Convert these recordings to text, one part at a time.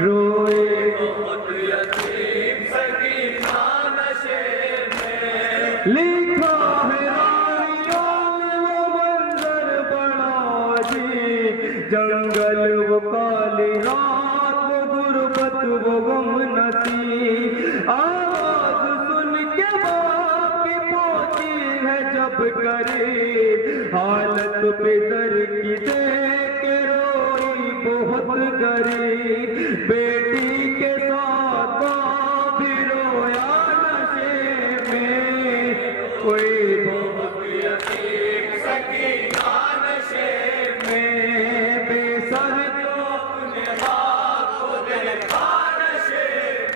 रोए बहुत यतीम सकीना नशे गरीब, हालत बेदर की देख के रोई बहुत गरीब। बेटी के साथ बाप भी रोया नशे में, कोई बहुत यतीम सकीना नशे में, बेसर जो अपने बाप को देखा नशे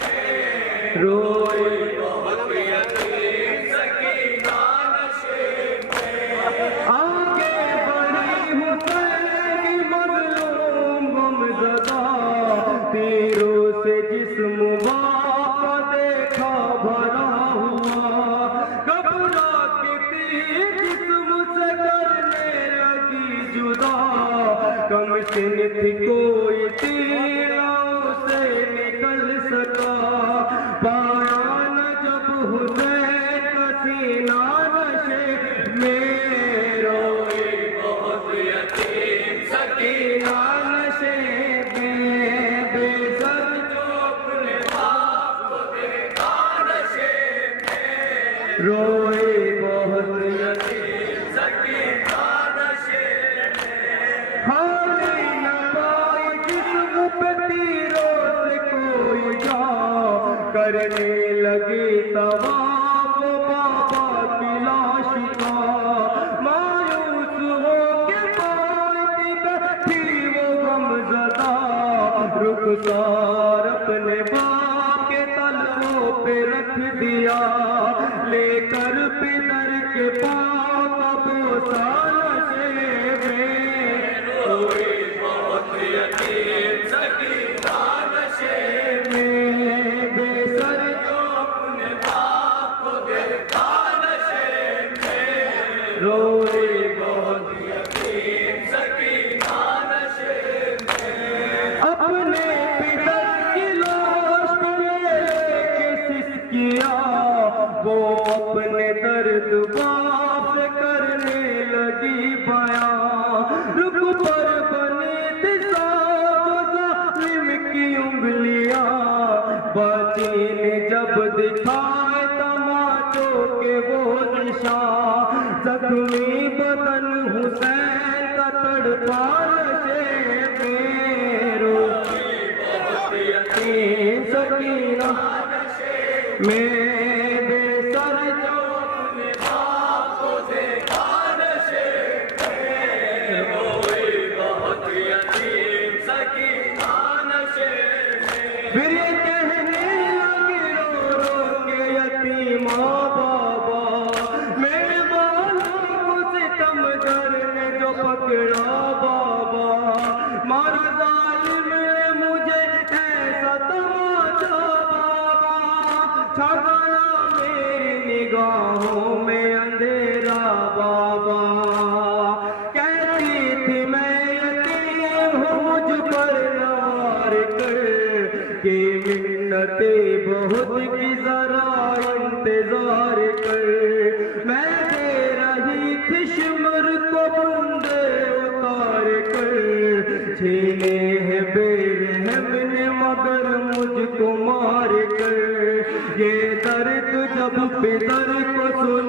में, रोई बहुत यतीम सकीना नशे में। आगे बढ़ी हुसैन मजलूम गमज़दा, तीरों से जिस्म बाप देखा भरा हुआ, घबरा के तीर जिस्म से करने लगी जुदा। कम सिन थी कोई तीरों से निकल सका, पाया न जब हुसैन का सीना नशे में, रोई बहुत यतीम सकीना नशे में, बेसर जो अपने बाप को देखा नशे में, रोई बहुत यतीम सकीना नशे में। हाली न पाई जिस्म पे तीरों से कोई जा, करने लगी तवाफ बाबा की लाश का। मायूस हो के पाती बैठी वो गमज़दा, रुखसार अपने बाप के तलवों पे रख दिया, लेकर पितर के पाँव का बोसा नशे में, रोई बहुत यतीम सकीना नशे में, बेसर जो अपने बाप को देखा नशे में, रोई बहुत यतीम सकीना नशे में। अपने पितर की लाश को लेके सिसकिया, वो अपने दर्द बाप से करने लगी बयां। रुख पर बनी थी साफ जालिम की उंगलियां, बाजी ने जब दिखाए तमाचों के वो निशान, जख्मी बदन हुसैन का तड़पा नशे में, रोई बहुत यतीम सकीना नशे में, बेसर जो अपने बाप को देखा नशे में, रोई बहुत यतीम सकीना नशे में। फिर ये कहने लगी रो रो के यतीमा बाबा, मेरे बालों को सितमगर ने जो पकड़ा बाबा, मारा जालिम ने मुझे ऐसा तमाचा बाबा, छा गया मेरी निगाहों में अंधेरा बाबा। कहती थी मैं यतीम हूँ मुझ पर नवार कर, कि मिन्नते बहुत की जरा इंतजार कर। मैं दे रही थी शिमर को बंदे उतार कर, छीने हैं बेरहम ने मगर मुझको मार कर। ये दर्द जब पितर को सुन